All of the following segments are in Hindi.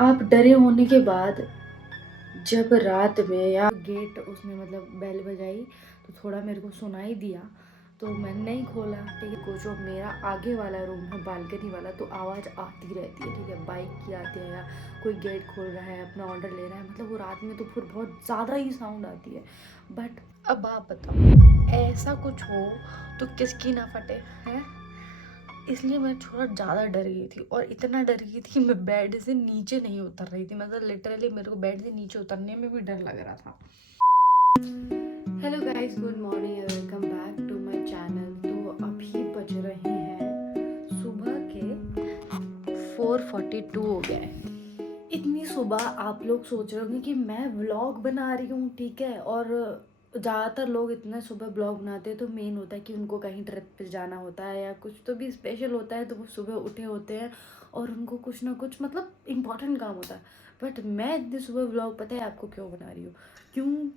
आप डरे होने के बाद जब रात में या गेट उसने मतलब बेल बजाई तो थोड़ा मेरे को सुनाई दिया, तो मैंने नहीं खोला। ठीक है, को जो मेरा आगे वाला रूम है बालकनी वाला, तो आवाज़ आती रहती है। ठीक है, बाइक की आती है या कोई गेट खोल रहा है, अपना ऑर्डर ले रहा है, मतलब वो रात में तो फिर बहुत ज़्यादा ही साउंड आती है। बट अब आप बताओ, ऐसा कुछ हो तो किसकी ना फटे हैं। इसलिए मैं थोड़ा ज़्यादा डर गई थी, और इतना डर गई थी कि मैं बेड से नीचे नहीं उतर रही थी। मतलब लिटरली मेरे को बेड से नीचे उतरने में भी डर लग रहा था। Hello guys, good morning and welcome back to my channel. तो अभी बज रहे हैं सुबह के 4:42 हो गए। इतनी सुबह आप लोग सोच रहे होंगे कि मैं व्लॉग बना रही हूँ, ठीक है। और ज़्यादातर लोग इतना सुबह ब्लॉग बनाते हैं तो मेन होता है कि उनको कहीं ट्रिप पे जाना होता है या कुछ तो भी स्पेशल होता है, तो वो सुबह उठे होते हैं और उनको कुछ ना कुछ मतलब इम्पोर्टेंट काम होता है। बट मैं इतनी सुबह व्लॉग पता है आपको क्यों बना रही हूँ?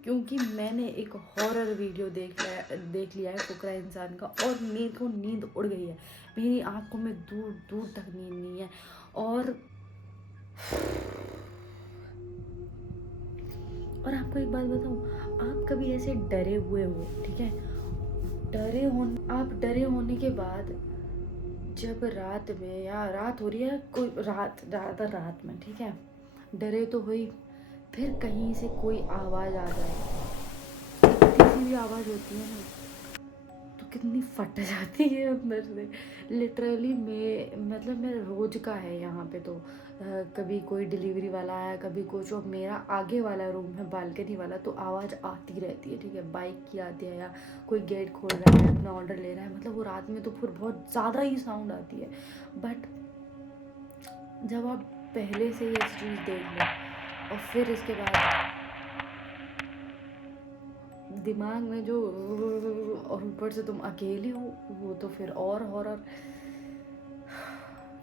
क्योंकि मैंने एक हॉरर वीडियो देख लिया है फुकरा इंसान का, और मेरे को नींद उड़ गई है। मेरी आंखों में दूर दूर तक नींद नहीं है। और आपको एक बात बताऊं, आप कभी ऐसे डरे हुए हो, ठीक है, आप डरे होने के बाद जब रात में या रात हो रही है, कोई रात ज़्यादा रात में, ठीक है, डरे तो हुई, फिर कहीं से कोई आवाज़ आ जाए, इतनी सी भी आवाज़ होती है ना, तो कितनी फट जाती है अंदर से। लिटरली मतलब मेरा रोज का है यहाँ पे। तो कभी कोई डिलीवरी वाला आया, कभी कुछ, और मेरा आगे वाला रूम है बालकनी वाला, तो आवाज़ आती रहती है। ठीक है, बाइक की आती है या कोई गेट खोल रहा है, अपना ऑर्डर ले रहा है, मतलब वो रात में तो फिर बहुत ज़्यादा ही साउंड आती है। बट जब आप पहले से ही ऐसी चीज़ देख लो और फिर इसके बाद दिमाग में जो, और ऊपर से तुम अकेली हो, वो तो फिर और हॉरर।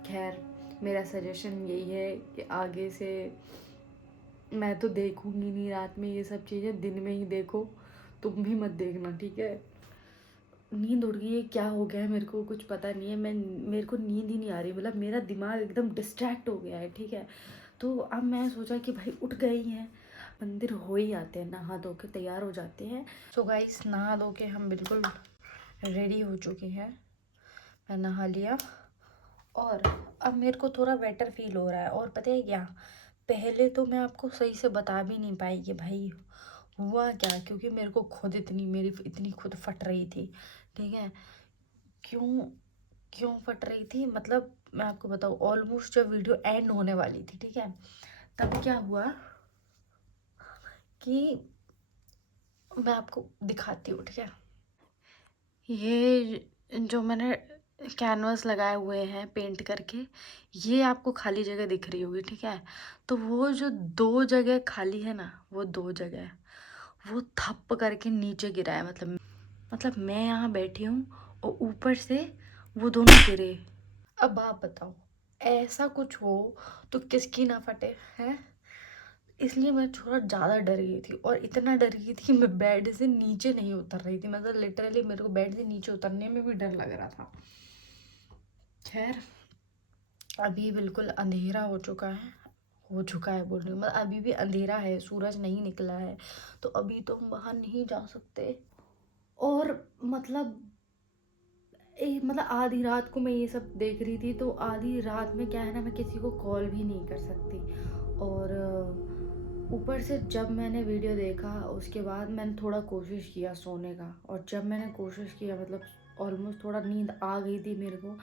खैर, मेरा सजेशन यही है कि आगे से मैं तो देखूंगी नहीं रात में ये सब चीज़ें, दिन में ही देखो। तुम भी मत देखना, ठीक है। नींद उड़ गई है, क्या हो गया है मेरे को कुछ पता नहीं है। मेरे को नींद ही नहीं आ रही, मतलब मेरा दिमाग एकदम डिस्ट्रैक्ट हो गया है, ठीक है। तो अब मैं सोचा कि भाई उठ गई हैं, मंदिर हो ही आते हैं, नहा धो के तैयार हो जाते हैं। सो गाइस, नहा धो के हम बिल्कुल रेडी हो चुके हैं। मैं नहा लिया और अब मेरे को थोड़ा बेटर फील हो रहा है। और पता है क्या, पहले तो मैं आपको सही से बता भी नहीं पाई कि भाई हुआ क्या, क्योंकि मेरे को खुद मेरी इतनी खुद फट रही थी, ठीक है। क्यों क्यों फट रही थी, मतलब मैं आपको बताऊँ, ऑलमोस्ट जब वीडियो एंड होने वाली थी, ठीक है, तब क्या हुआ कि मैं आपको दिखाती हूँ, ठीक है। ये जो मैंने कैनवास लगाए हुए हैं पेंट करके, ये आपको खाली जगह दिख रही होगी, ठीक है। तो वो जो दो जगह खाली है ना, वो दो जगह वो थप करके नीचे गिरा है। मतलब मैं यहाँ बैठी हूँ और ऊपर से वो दोनों गिरे। अब आप बताओ, ऐसा कुछ हो तो किसकी ना फटे हैं। इसलिए मैं थोड़ा ज़्यादा डर गई थी, और इतना डर गई थी कि मैं बेड से नीचे नहीं उतर रही थी। मतलब लिटरली मेरे को बेड से नीचे उतरने में भी डर लग रहा था। खैर, अभी बिल्कुल अंधेरा हो चुका है बोल रही हूँ, मतलब अभी भी अंधेरा है, सूरज नहीं निकला है, तो अभी तो हम बाहर नहीं जा सकते। और मतलब मतलब आधी रात को मैं ये सब देख रही थी, तो आधी रात में क्या है ना, मैं किसी को कॉल भी नहीं कर सकती। और ऊपर से जब मैंने वीडियो देखा उसके बाद मैंने थोड़ा कोशिश किया सोने का, और जब मैंने कोशिश किया, मतलब ऑलमोस्ट थोड़ा नींद आ गई थी मेरे को,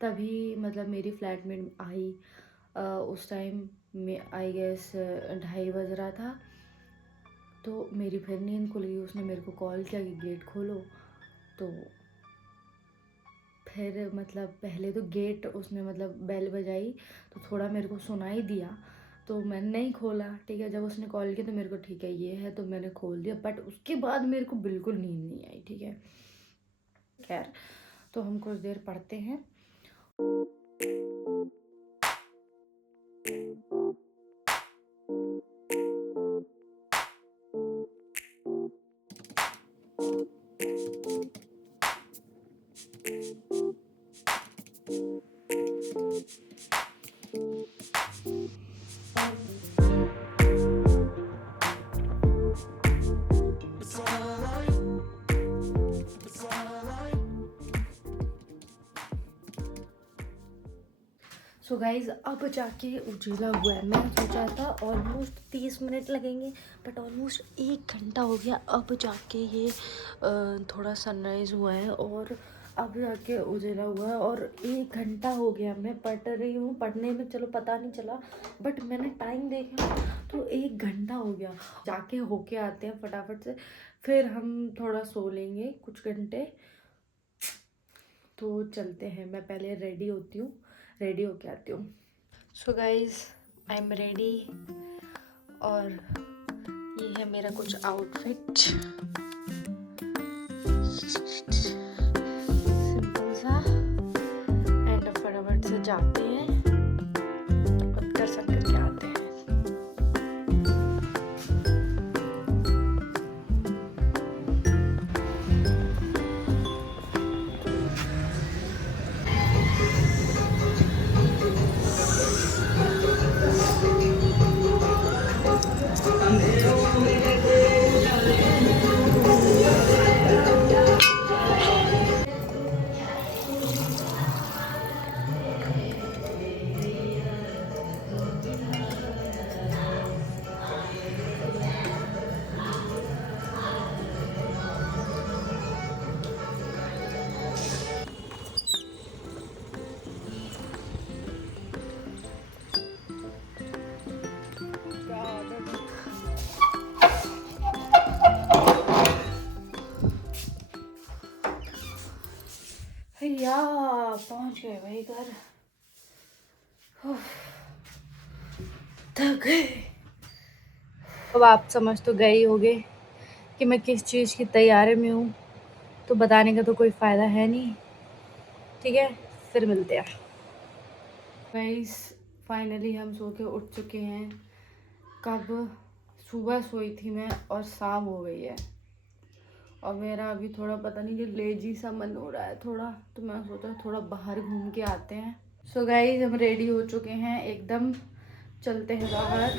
तभी मतलब मेरी फ्लैटमेट आई। उस टाइम में आई गेस 2:30 बज रहा था। तो मेरी फिर नींद खुल गई, उसने मेरे को कॉल किया कि गेट खोलो। तो फिर मतलब पहले तो गेट उसने मतलब बेल बजाई, तो थोड़ा मेरे को सुनाई दिया, तो मैंने नहीं खोला। ठीक है, जब उसने कॉल किया तो मेरे को ठीक है ये है, तो मैंने खोल दिया। बट उसके बाद मेरे को बिल्कुल नींद नहीं आई, ठीक है। खैर, तो हम कुछ देर पढ़ते हैं। सो गाइज अब जाके उजला हुआ है। मैं सोचा था ऑलमोस्ट 30 मिनट लगेंगे, बट ऑलमोस्ट 1 घंटा हो गया अब जाके ये थोड़ा सनराइज़ हुआ है और अब जाके उजला हुआ है। और 1 घंटा हो गया मैं पढ़ रही हूँ। पढ़ने में चलो पता नहीं चला, बट मैंने टाइम देखा तो 1 घंटा हो गया। जाके होके आते हैं फटाफट से, फिर हम थोड़ा सो लेंगे कुछ घंटे। तो चलते हैं, मैं पहले रेडी होती हूँ, रेडी होके आती हूँ। So guys I am ready और ये है मेरा कुछ आउटफिट, सिंपल सा। एंड फटाफट से जाते हैं और दर्शन करके आते हैं। भैया पहुंच गए भाई घर, थक गए। अब आप समझ तो गए ही होंगे कि मैं किस चीज़ की तैयारी में हूँ, तो बताने का तो कोई फ़ायदा है नहीं। ठीक है, फिर मिलते हैं। गाइस फाइनली हम सो के उठ चुके हैं। कब सुबह सोई थी मैं और शाम हो गई है, और मेरा अभी थोड़ा पता नहीं कि लेजी सा मन हो रहा है थोड़ा, तो मैं सोचा थोड़ा बाहर घूम के आते हैं। सो गाइस हम रेडी हो चुके हैं एकदम, चलते हैं बाहर।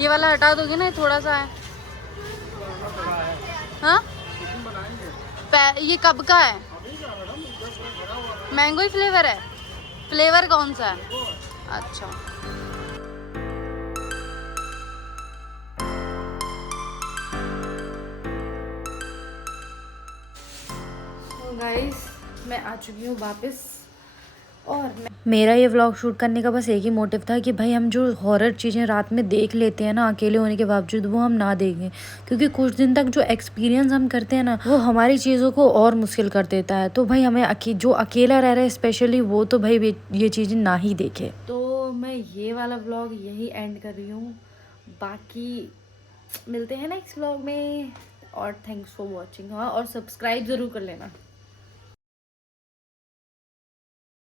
ये वाला हटा दोगे ना, थोड़ा सा है। हाँ ये कब का है? मैंगो ही फ्लेवर है? फ्लेवर कौन सा है? अच्छा तो गाइस मैं आ चुकी हूँ वापस। और मेरा ये व्लॉग शूट करने का बस एक ही मोटिव था कि भाई हम जो हॉरर चीज़ें रात में देख लेते हैं ना अकेले होने के बावजूद, वो हम ना देखें, क्योंकि कुछ दिन तक जो एक्सपीरियंस हम करते हैं ना वो हमारी चीज़ों को और मुश्किल कर देता है। तो भाई हमें जो अकेला रह रहा है स्पेशली, वो तो भाई ये चीज़ें ना ही देखे। तो मैं ये वाला व्लॉग यही एंड कर रही हूँ, बाकी मिलते हैं नेक्स्ट व्लॉग में। और थैंक्स फॉर वॉचिंग। हाँ, और सब्सक्राइब ज़रूर कर लेना।